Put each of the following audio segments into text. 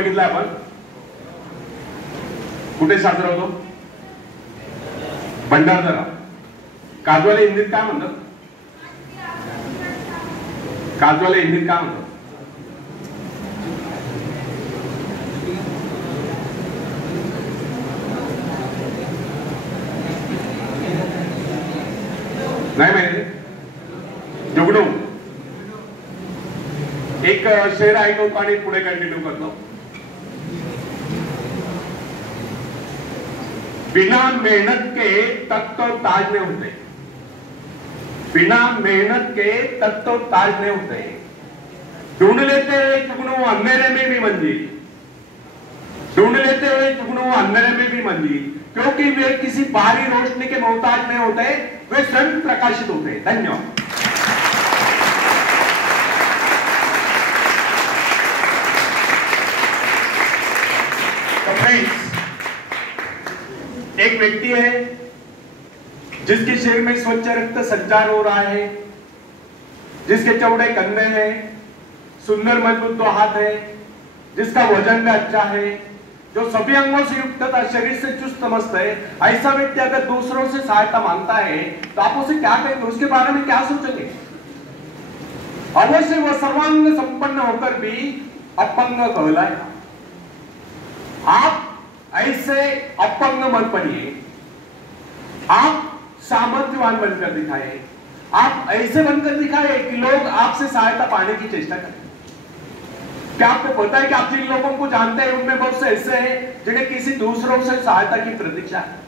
बघितला आपण कुठे साजरा होतो? भंडारदरा. काजवाला हिंदीत काय म्हणतात? काजवाला हिंदीत काय म्हणतात? नाही माहिती? जुगनू. एक शेर ऐकवतो आणि पुढे कंटिन्यू करतो. बिना मेहनत के तख्तो ताज नहीं होते. बिना मेहनत के तख्तो ताज नहीं होते. ढूंढ लेते हुए जुगनू अंधेरे में भी मंजिल. ढूंढ लेते हुए जुगनू अंधेरे में भी मंजिल. क्योंकि वे किसी बाहरी रोशनी के मोहताज नहीं होते, वे स्वयं प्रकाशित होते. धन्यवाद. तो फ्रेंड्स, एक व्यक्ति है जिसके शरीर में स्वच्छ रक्त संचार हो रहा है, जिसके चौड़े कंधे हैं, सुंदर मजबूत दो हाथ है, जिसका वजन भी अच्छा है, जो सभी अंगों से युक्त तथा शरीर से चुस्त मस्त है. ऐसा व्यक्ति अगर दूसरों से सहायता मांगता है तो आप उसे क्या कहेंगे? उसके बारे में क्या सोचेंगे? अवश्य वह सर्वांग संपन्न होकर भी अपंग कहलाएगा. आप ऐसे अपंग मत बनिए. आप सामर्थ्यवान बनकर दिखाए. आप ऐसे बनकर दिखाए कि लोग आपसे सहायता पाने की चेष्टा करें. क्या आपको पता है कि आप जिन लोगों को जानते हैं उनमें बहुत से ऐसे हैं जिन्हें किसी दूसरों से सहायता की प्रतीक्षा है.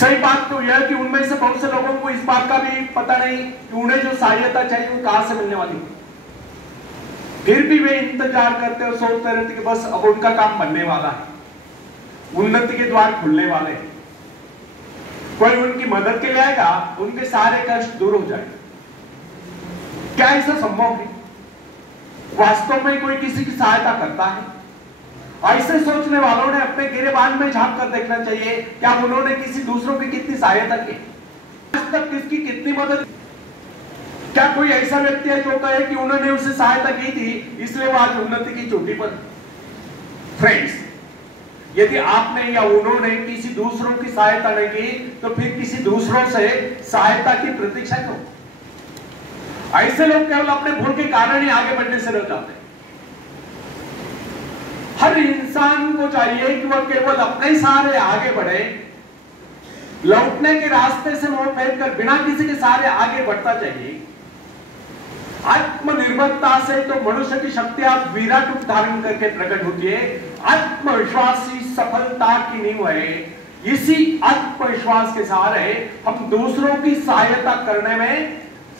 सही बात तो यह कि उनमें से बहुत से लोगों को इस बात का भी पता नहीं कि उन्हें जो सहायता चाहिए वो कहां से मिलने वाली है. फिर भी वे इंतजार करते और सोचते रहते कि बस अब उनका काम बनने वाला है, उन्नति के द्वार खुलने वाले हैं, कोई उनकी मदद के लिए आएगा, उनके सारे कष्ट दूर हो जाएंगे. क्या ऐसा संभव है? वास्तव में कोई किसी की सहायता करता है? ऐसे सोचने वालों ने अपने गिरेबान में झांक कर देखना चाहिए क्या उन्होंने किसी दूसरों की कितनी सहायता की, आज तक किसकी कितनी मदद. क्या कोई ऐसा व्यक्ति है जो कहता है कि उन्होंने उसे सहायता की थी इसलिए वो आज उन्नति की चोटी पर? फ्रेंड्स, यदि आपने या उन्होंने किसी दूसरों की सहायता नहीं की तो फिर किसी दूसरों से सहायता की प्रतीक्षा क्यों? ऐसे लोग केवल अपने भूल के कारण ही आगे बढ़ने से रह जाते हैं. हर इंसान को चाहिए कि वह केवल अपने सहारे आगे बढ़े, लौटने के रास्ते से मुंह फेर कर बिना किसी के सहारे आगे बढ़ता चाहिए. आत्मनिर्भरता से तो मनुष्य की शक्तियां विराट रूप धारण करके प्रकट होती है. आत्मविश्वासी सफलता की नींव है. इसी आत्मविश्वास के सहारे हम दूसरों की सहायता करने में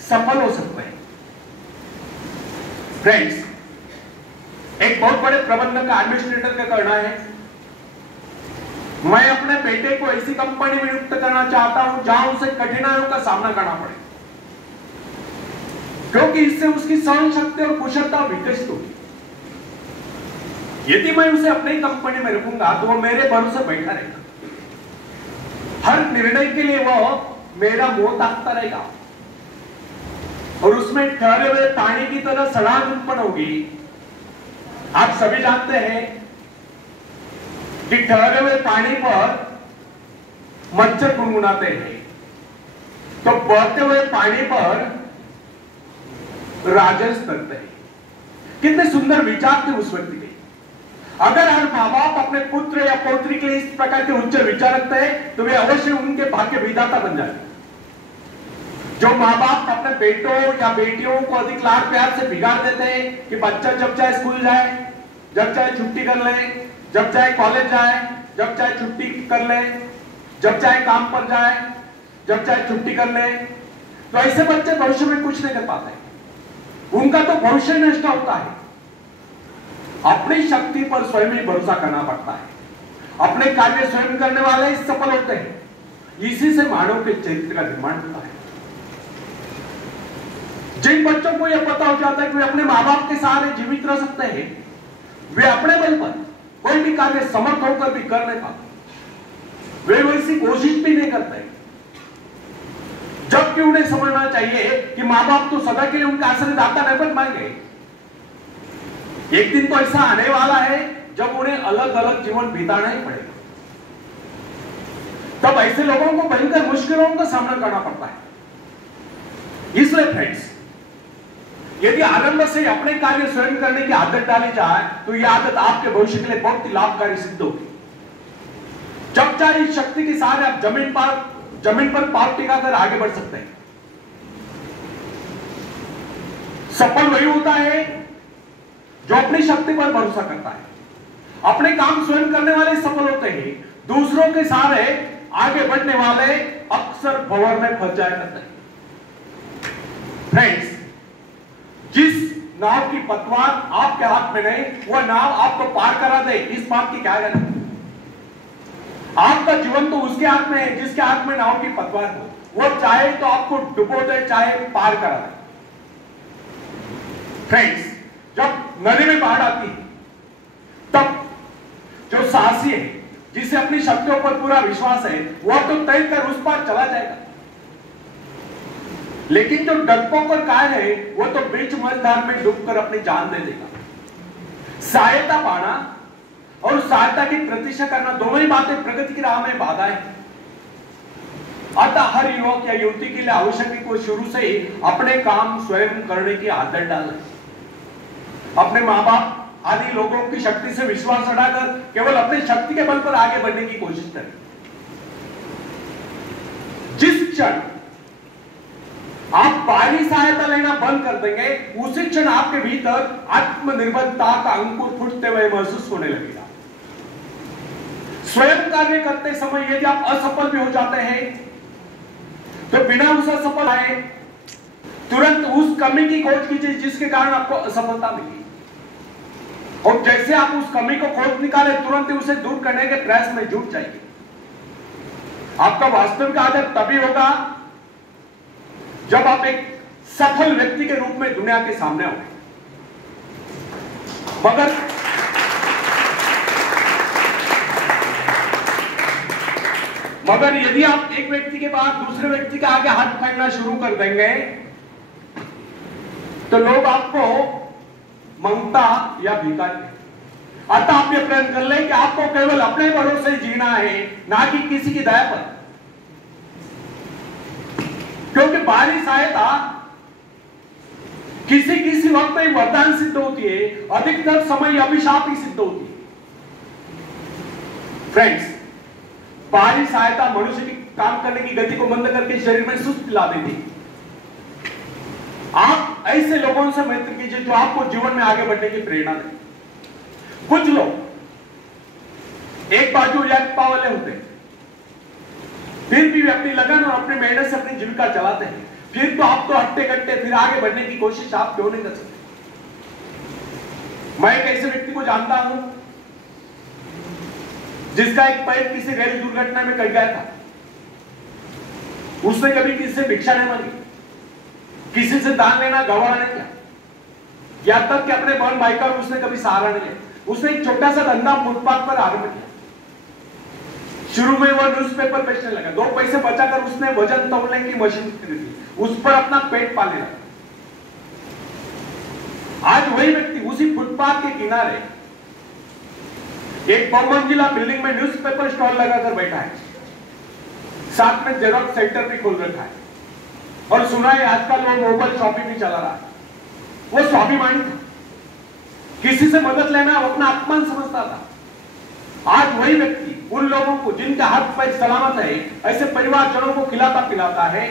सफल हो सकते हैं. फ्रेंड्स, एक बहुत बड़े प्रबंधक का, एडमिनिस्ट्रेटर का कहना है, मैं अपने बेटे को ऐसी कंपनी में नियुक्त करना चाहता हूं जहां उसे कठिनाइयों का सामना करना पड़े, क्योंकि इससे उसकी सहन शक्ति और कुशलता विकसित होगी. यदि मैं उसे अपनी कंपनी में रखूंगा तो वो मेरे भरोसे बैठा रहेगा. हर निर्णय के लिए वो मेरा मुंह ताकता रहेगा और उसमें ठहरे हुए पानी की तरह सड़ान उत्पन्न होगी. आप सभी जानते हैं कि ठहरे हुए पानी पर मच्छर गुनगुनाते हैं, तो बहते हुए पानी पर राजस करते हैं. कितने सुंदर विचार थे उस व्यक्ति के. अगर हर माँ बाप अपने पुत्र या पौत्री के लिए इस प्रकार के उच्च विचार रखते हैं तो वे अवश्य उनके भाग्य विधाता बन जाते. जो माँ बाप अपने बेटों या बेटियों को अधिक लाड प्यार से बिगाड़ देते हैं कि बच्चा जब चाहे स्कूल जाए, जब चाहे छुट्टी कर ले, जब चाहे कॉलेज जाए, जब चाहे छुट्टी कर ले, जब चाहे काम पर जाए, जब चाहे छुट्टी कर ले, तो ऐसे बच्चे भविष्य में कुछ नहीं कर पाते. उनका तो भविष्य नष्ट होता है. अपनी शक्ति पर स्वयं ही भरोसा करना पड़ता है. अपने कार्य स्वयं करने वाले सफल होते हैं. इसी से मानव के चरित्र का निर्माण होता है. जिन बच्चों को यह पता हो जाता है कि वे अपने माँ बाप के सहारे जीवित रह सकते हैं, वे अपने बल पर कोई भी कार्य समर्थ होकर भी कर नहीं पाते. वे वैसी कोशिश भी नहीं करते, जबकि उन्हें समझना चाहिए कि माँ बाप तो सदा के लिए उनका आश्रयदाता नहीं बन पाएंगे. एक दिन तो ऐसा आने वाला है जब उन्हें अलग अलग जीवन बिताना ही पड़ेगा। तब ऐसे लोगों को भयंकर मुश्किलों का सामना करना पड़ता है। इसलिए फ्रेंड्स, यदि आरंभ से अपने कार्य स्वयं करने की आदत डाली जाए तो यह आदत आपके भविष्य के लिए बहुत ही लाभकारी सिद्ध होगी। जब चाहे इस शक्ति के सहारे आप जमीन पर पांव टिकाकर आगे बढ़ सकते हैं। सफल वही होता है जो अपनी शक्ति पर भरोसा करता है। अपने काम स्वयं करने वाले सफल होते हैं, दूसरों के सहारे आगे बढ़ने वाले अक्सर भंवर में फंस जाया करते हैं। फ्रेंड्स, जिस नाव की पतवार आपके हाथ में नहीं, वह नाव आपको पार करा दे, इस बात की क्या गारंटी? आपका जीवन तो उसके हाथ में है जिसके हाथ में नाव की पतवार हो। वह चाहे तो आपको डुबो दे, चाहे पार करा दे। फ्रेंड्स, जब नदी में बाढ़ आती है तब जो साहसी है, जिसे अपनी शक्तियों पर पूरा विश्वास है, वह तो तय कर उस पार चला जाएगा। लेकिन जो डरपोक और कायर है, वह तो बीच मझधार में डूबकर अपनी जान दे देगा। सहायता पाना और सहायता की प्रतीक्षा करना, दोनों ही बातें प्रगति की राह में बाधा है। अतः हर युवक या युवती के लिए आवश्यक है कि शुरू से ही अपने काम स्वयं करने की आदत डालें। अपने माँ बाप आदि लोगों की शक्ति से विश्वास हटाकर केवल अपनी शक्ति के बल पर आगे बढ़ने की कोशिश करें। जिस क्षण आप बाहरी सहायता लेना बंद कर देंगे, उसी क्षण आपके भीतर आत्मनिर्भरता का अंकुर फूटते हुए महसूस होने लगेगा। स्वयं कार्य करते समय यदि आप असफल भी हो जाते हैं तो बिना उस असफल आए तुरंत उस कमी की खोज कीजिए जिसके कारण आपको असफलता मिली, और जैसे आप उस कमी को खोज निकाले तुरंत उसे दूर करने के प्रयास में जुट जाइए। आपका वास्तविक आदर तभी होगा जब आप एक सफल व्यक्ति के रूप में दुनिया के सामने होंगे। मगर यदि आप एक व्यक्ति के बाद दूसरे व्यक्ति के आगे हाथ फेंकना शुरू कर देंगे तो लोग आपको मंगता या भिखारी। अतः आप ये प्रयत्न कर लें कि आपको केवल अपने भरोसे जीना है, ना कि किसी की दया पर। क्योंकि बाहरी सहायता किसी वक्त में वरदान सिद्ध होती है, अधिकतर समय अभिशाप ही सिद्ध होती है। फ्रेंड्स, बाहरी सहायता मनुष्य की काम करने की गति को मंद करके शरीर में सुस्ती ला देती है। आप ऐसे लोगों से मैत्री कीजिए जो आपको जीवन में आगे बढ़ने की प्रेरणा दे। कुछ लोग एक बाजू यात्रा वाले होते हैं, फिर भी वे अपनी लगन और अपनी मेहनत से अपनी जीविका चलाते हैं। फिर तो आप तो हट्टे कट्टे फिर आगे बढ़ने की कोशिश आप क्यों नहीं कर सकते? मैं एक ऐसे व्यक्ति को जानता हूं जिसका एक पैर किसी रेल दुर्घटना में कट गया था। उसने कभी किसी से भिक्षा नहीं मांगी, किसी से दान लेना गवारा नहीं किया, यहां तक कि अपने बहन भाई का उसने कभी सहारा नहीं लिया। उसने एक छोटा सा धंधा फुटपाथ पर आरंभ किया। शुरू में वह न्यूज़पेपर बेचने लगा, 2 पैसे बचाकर उसने वजन तौलने की मशीन खरीदी, उस पर अपना पेट पालने लगा। आज वही व्यक्ति उसी फुटपाथ के किनारे एक बहुमंजिला बिल्डिंग में न्यूज़पेपर स्टॉल लगाकर बैठा है, साथ में जेरॉक्स सेंटर भी खोल रखा है, और सुना है आजकल वो मोबाइल शॉपिंग भी चला रहा है। वो स्वाभिमानी था, किसी से मदद लेना वो अपना अपमान समझता था। आज वही व्यक्ति उन लोगों को जिनका हाथ पैर सलामत है, ऐसे परिवारजनों को खिलाता पिलाता है,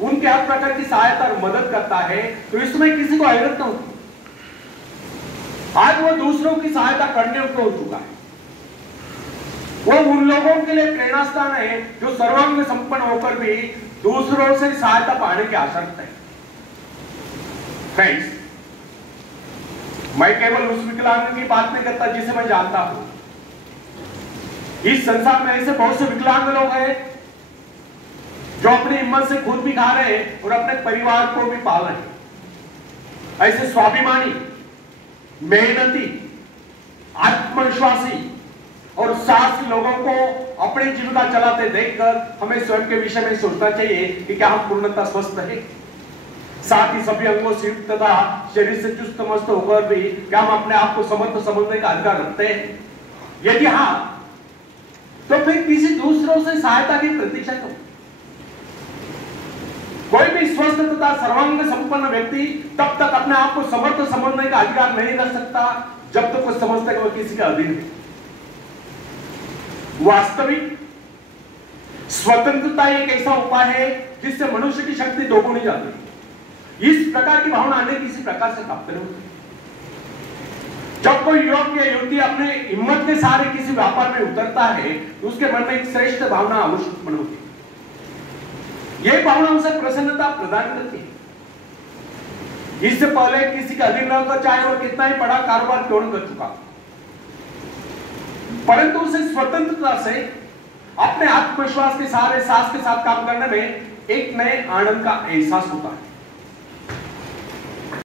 उनके हर प्रकार की सहायता और मदद करता है, तो इसमें किसी को हैरत न होती। आज वो दूसरों की सहायता करने को हो चुका है। वो उन लोगों के लिए प्रेरणा स्थान है जो सर्वांग संपन्न होकर भी दूसरों से सहायता पाने की आशा रखते हैं। फ्रेंड्स, मैं केवल उस विकलांग की बात नहीं करता जिसे मैं जानता हूं। इस संसार में ऐसे बहुत से विकलांग लोग हैं जो अपनी हिम्मत से खुद भी खा रहे हैं और अपने परिवार को भी पाल रहे हैं। ऐसे स्वाभिमानी, मेहनती, आत्मविश्वासी और साहसी लोगों को अपनी जीविका चलाते देखकर हमें स्वयं के विषय में सोचना चाहिए कि क्या हम पूर्णतः स्वस्थ हैं। साथ ही सभी अंगों से युक्त तथा शरीर से चुस्त मस्त होकर भी क्या हम अपने आप को समर्थ समझने का अधिकार रखते हैं? यदि हाँ, तो फिर किसी दूसरों से सहायता की प्रतीक्षा क्यों? कोई भी स्वस्थ तथा सर्वांग संपन्न व्यक्ति तब तक अपने आप को समर्थ समझने का अधिकार नहीं रख सकता जब तक वो समझता है कि वह किसी के अधीन है। वास्तविक स्वतंत्रता एक ऐसा उपाय है जिससे मनुष्य की शक्ति दोगुनी जाती है। इस प्रकार की भावना अन्य किसी प्रकार से प्राप्त नहीं होती। जब कोई युवक या युवती अपने हिम्मत के सहारे किसी व्यापार में उतरता है तो उसके मन में एक श्रेष्ठ भावना अवश्य उत्पन्न होती है। यह भावना उसे प्रसन्नता प्रदान करती है। इससे पहले किसी का अधीन न होकर चाहे वह कितना ही बड़ा कारोबार क्यों न कर चुका, परंतु उसे स्वतंत्रता से अपने आत्मविश्वास के सहारे साहस के साथ काम करने में एक नए आनंद का एहसास होता है।